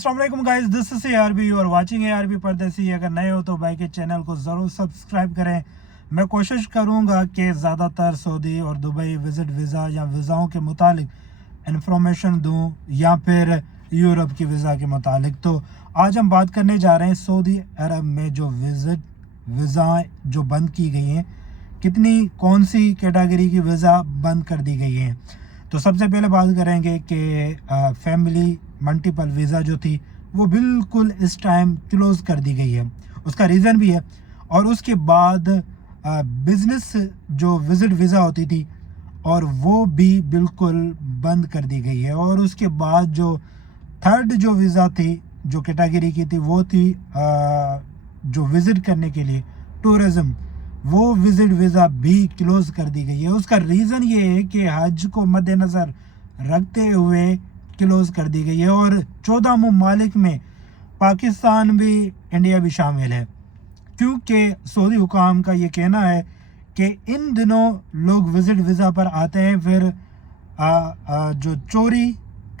अस्सलाम वालेकुम guys, this is ARB, you are watching ARB Pardesi. अगर नए हो तो भाई के चैनल को ज़रूर सब्सक्राइब करें। मैं कोशिश करूंगा कि ज़्यादातर सऊदी और दुबई विज़िट वीज़ा या वीज़ाओं के मुतालिक इंफॉर्मेशन दूं या फिर यूरोप की वीज़ा के मुतालिक। तो आज हम बात करने जा रहे हैं सऊदी अरब में जो विज़िट वीज़ा जो बंद की गई हैं, कितनी कौन सी कैटेगरी की वीज़ा बंद कर दी गई हैं। तो सबसे पहले बात करेंगे कि फैमिली मल्टीपल वीज़ा जो थी वो बिल्कुल इस टाइम क्लोज़ कर दी गई है। उसका रीज़न भी है। और उसके बाद बिज़नेस जो विज़िट वीज़ा होती थी और वो भी बिल्कुल बंद कर दी गई है। और उसके बाद जो थर्ड जो वीज़ा थी, जो कैटेगरी की थी, वो थी जो विज़िट करने के लिए टूरिज़म, वो विज़िट वीज़ा भी क्लोज़ कर दी गई है। उसका रीज़न ये है कि हज को मद्देनज़र रखते हुए क्लोज़ कर दी गई है। और 14 ममालिक में पाकिस्तान भी, इंडिया भी शामिल है, क्योंकि सऊदी हुकाम का ये कहना है कि इन दिनों लोग विज़िट वीज़ा पर आते हैं, फिर जो चोरी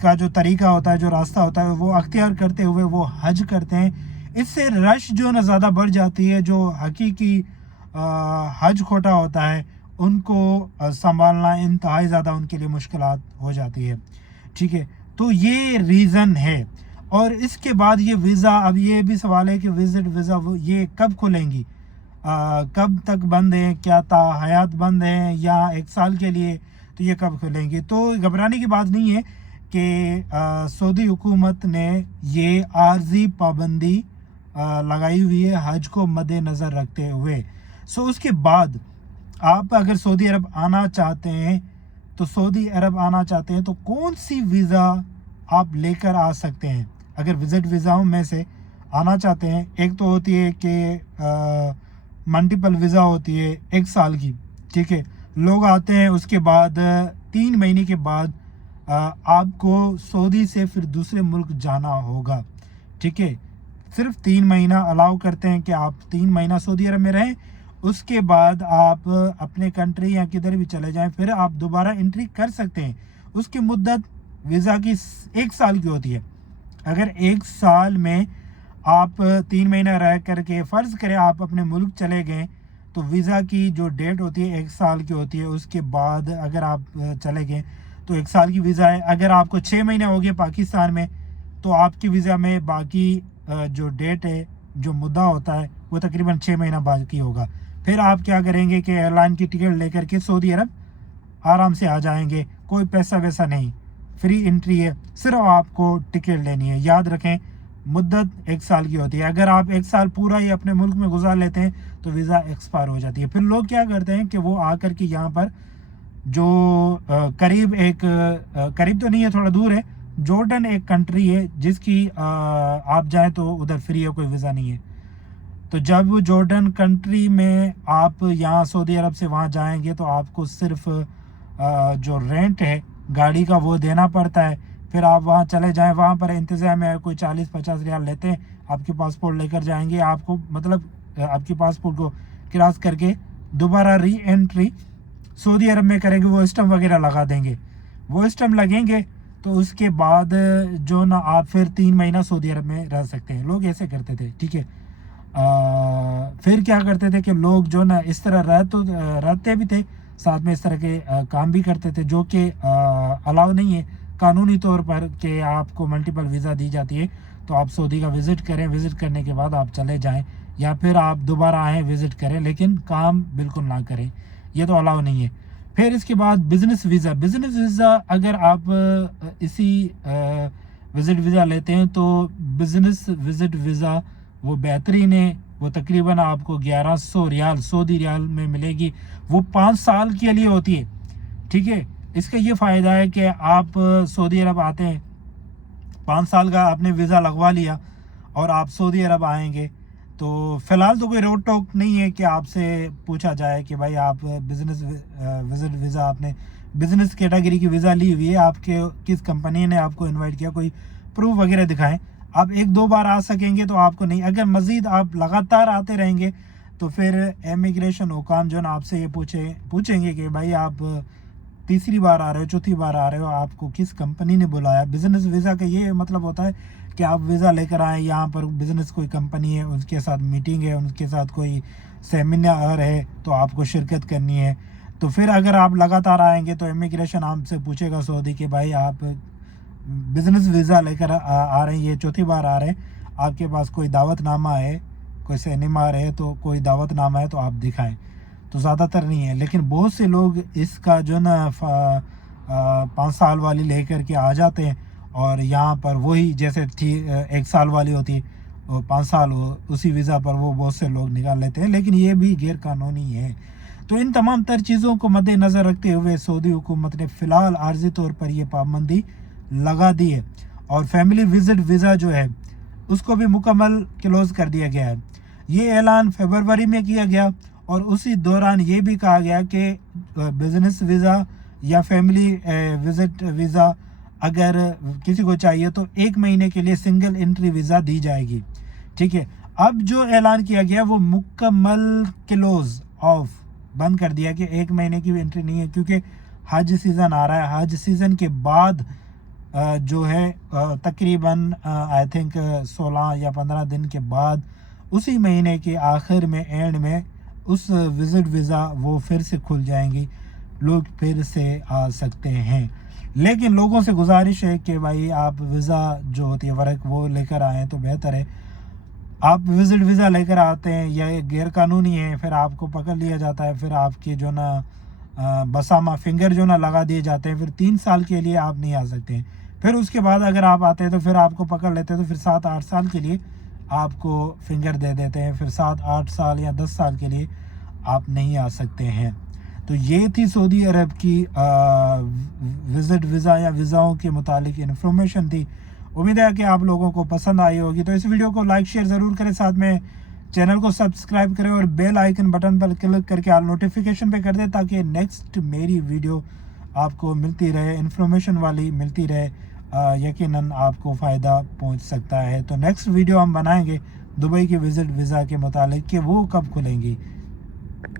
का जो तरीका होता है, जो रास्ता होता है, वो अख्तियार करते हुए वो हज करते हैं। इससे रश जो ना ज़्यादा बढ़ जाती है। जो हकीकी हज खोटा होता है उनको संभालना इंतहाई ज़्यादा उनके लिए मुश्किलात हो जाती है। ठीक है, तो ये रीज़न है। और इसके बाद ये वीज़ा, अब ये भी सवाल है कि विज़िट वीज़ा वो ये कब खुलेंगी, कब तक बंद हैं, क्या ता हयात बंद हैं या 1 साल के लिए, तो ये कब खुलेंगी। तो घबराने की बात नहीं है कि सऊदी हुकूमत ने ये आर्जी पाबंदी लगाई हुई है हज को मद्देनज़र रखते हुए। सो उसके बाद आप अगर सऊदी अरब आना चाहते हैं तो सऊदी अरब आना चाहते हैं तो कौन सी वीज़ा आप लेकर आ सकते हैं। अगर विज़िट वीज़ाओं में से आना चाहते हैं, एक तो होती है कि मल्टीपल वीज़ा होती है 1 साल की। ठीक है, लोग आते हैं, उसके बाद 3 महीने के बाद आपको सऊदी से फिर दूसरे मुल्क जाना होगा। ठीक है, सिर्फ 3 महीना अलाउ करते हैं कि आप 3 महीना सऊदी अरब में रहें। उसके बाद आप अपने कंट्री या किधर भी चले जाएं, फिर आप दोबारा एंट्री कर सकते हैं। उसकी मुद्दत वीज़ा की 1 साल की होती है। अगर 1 साल में आप 3 महीना रह करके फ़र्ज़ करें आप अपने मुल्क चले गए, तो वीज़ा की जो डेट होती है 1 साल की होती है। उसके बाद अगर आप चले गए तो 1 साल की वीज़ा है। अगर आपको 6 महीने हो गए पाकिस्तान में, तो आपकी वीज़ा में बाकी जो डेट है, जो मुद्दा होता है, वो तकरीबन 6 महीना बाकी होगा। फिर आप क्या करेंगे कि एयरलाइन की टिकट लेकर के सऊदी अरब आराम से आ जाएंगे। कोई पैसा वैसा नहीं, फ्री एंट्री है, सिर्फ आपको टिकट लेनी है। याद रखें, मुद्दत 1 साल की होती है। अगर आप 1 साल पूरा ही अपने मुल्क में गुजार लेते हैं तो वीज़ा एक्सपायर हो जाती है। फिर लोग क्या करते हैं कि वो आकर के यहाँ पर जो करीब करीब तो नहीं है, थोड़ा दूर है, जॉर्डन एक कंट्री है जिसकी आप जाएँ तो उधर फ्री है, कोई वीज़ा नहीं है। तो जब जॉर्डन कंट्री में आप यहाँ सऊदी अरब से वहाँ जाएंगे तो आपको सिर्फ जो रेंट है गाड़ी का वो देना पड़ता है। फिर आप वहाँ चले जाएं, वहाँ पर इंतज़ाम है, कोई 40-50 रियाल लेते हैं, आपके पासपोर्ट लेकर जाएंगे। आपको मतलब आपके पासपोर्ट को क्रॉस करके दोबारा री एंट्री सऊदी अरब में करेंगे, वो स्टम्प वगैरह लगा देंगे। वो स्टम्प लगेंगे तो उसके बाद जो ना आप फिर 3 महीना सऊदी अरब में रह सकते हैं। लोग ऐसे करते थे। ठीक है, फिर क्या करते थे कि लोग जो ना इस तरह रहते भी थे, साथ में इस तरह के काम भी करते थे, जो कि अलाउ नहीं है कानूनी तौर पर कि आपको मल्टीपल वीज़ा दी जाती है तो आप सऊदी का विज़िट करें, विज़िट करने के बाद आप चले जाएं, या फिर आप दोबारा आएँ विज़िट करें, लेकिन काम बिल्कुल ना करें, ये तो अलाउ नहीं है। फिर इसके बाद बिज़नेस वीज़ा अगर आप इसी विज़िट वीज़ा लेते हैं तो बिज़नेस विज़िट वीज़ा वो बेहतरीन है। वो तकरीबन आपको 1100 रियाल सऊदी रियाल में मिलेगी। वो 5 साल के लिए होती है। ठीक है, इसका ये फ़ायदा है कि आप सऊदी अरब आते हैं, 5 साल का आपने वीज़ा लगवा लिया और आप सऊदी अरब आएंगे तो फ़िलहाल तो कोई रोक टोक नहीं है कि आपसे पूछा जाए कि भाई आप बिज़नेस विज़िट वीज़ा, आपने बिज़नेस कैटेगरी की वीज़ा ली हुई है, आपके किस कंपनी ने आपको इनवाइट किया, कोई प्रूफ वगैरह दिखाएं। आप 1-2 बार आ सकेंगे तो आपको नहीं। अगर मज़ीद आप लगातार आते रहेंगे तो फिर इमिग्रेशन हुकाम जो ना आपसे ये पूछेंगे कि भाई आप तीसरी बार आ रहे हो, चौथी बार आ रहे हो, आपको किस कंपनी ने बुलाया। बिज़नेस वीज़ा का ये मतलब होता है کہ آپ ویزا لے کر آئیں, یہاں پر بزنس کوئی کمپنی ہے, ان کے ساتھ میٹنگ ہے, ان کے ساتھ کوئی سیمینار ہے تو آپ کو شرکت کرنی ہے. تو پھر اگر آپ لگاتار آئیں گے تو امیگریشن آپ سے پوچھے گا سعودی کہ بھائی آپ بزنس ویزا لے کر آ رہے ہیں, یہ چوتھی بار آ رہے ہیں, آپ کے پاس کوئی دعوت نامہ ہے, کوئی سیمینار ہے تو کوئی دعوت نامہ ہے تو آپ دکھائیں. تو زیادہ تر نہیں ہے, لیکن بہت سے لوگ اس کا جو نا 5 سال والی لے کر کے آ جاتے ہیں, اور یہاں پر وہی جیسے تھی 1 سال والی ہوتی, 5 سال اسی ویزا پر وہ بہت سے لوگ نکال لیتے ہیں, لیکن یہ بھی غیر قانونی ہے. تو ان تمام تر چیزوں کو مد نظر رکھتے ہوئے سعودی حکومت نے فی الحال عارضی طور پر یہ پابندی لگا دی ہے, اور فیملی وزٹ ویزا جو ہے اس کو بھی مکمل کلوز کر دیا گیا ہے. یہ اعلان فروری میں کیا گیا, اور اسی دوران یہ بھی کہا گیا کہ بزنس ویزا یا فیملی وزٹ ویزا اگر کسی کو چاہیے تو 1 مہینے کے لیے سنگل انٹری ویزا دی جائے گی. ٹھیک ہے, اب جو اعلان کیا گیا وہ مکمل کلوز آف بند کر دیا کہ 1 مہینے کی بھی انٹری نہیں ہے, کیونکہ حج سیزن آ رہا ہے. حج سیزن کے بعد جو ہے تقریباً آئی تھنک 16 یا 15 دن کے بعد, اسی مہینے کے آخر میں اینڈ میں اس وزٹ ویزا وہ پھر سے کھل جائیں گی, لوگ پھر سے آ سکتے ہیں. لیکن لوگوں سے گزارش ہے کہ بھائی آپ ویزا جو ہوتی ہے ورک وہ لے کر آئیں تو بہتر ہے. آپ وزٹ ویزا لے کر آتے ہیں یا یہ غیر قانونی ہے, پھر آپ کو پکڑ لیا جاتا ہے, پھر آپ کے جو نا بسامہ فنگر جو نا لگا دیے جاتے ہیں, پھر 3 سال کے لیے آپ نہیں آ سکتے ہیں. پھر اس کے بعد اگر آپ آتے ہیں تو پھر آپ کو پکڑ لیتے ہیں, تو پھر 7-8 سال کے لیے آپ کو فنگر دے دیتے ہیں, پھر 7-8 سال یا 10 سال کے لیے آپ نہیں آ سکتے ہیں. تو یہ تھی سعودی عرب کی وزٹ ویزا یا ویزاؤں کے متعلق انفارمیشن تھی. امید ہے کہ آپ لوگوں کو پسند آئی ہوگی. تو اس ویڈیو کو لائک شیئر ضرور کریں, ساتھ میں چینل کو سبسکرائب کریں اور بیل آئیکن بٹن پر کلک کر کے آل نوٹیفیکیشن پہ کر دیں, تاکہ نیکسٹ میری ویڈیو آپ کو ملتی رہے, انفارمیشن والی ملتی رہے, یقیناً آپ کو فائدہ پہنچ سکتا ہے. تو نیکسٹ ویڈیو ہم بنائیں گے دبئی کی وزٹ ویزا کے متعلق کہ وہ کب کھلیں گی.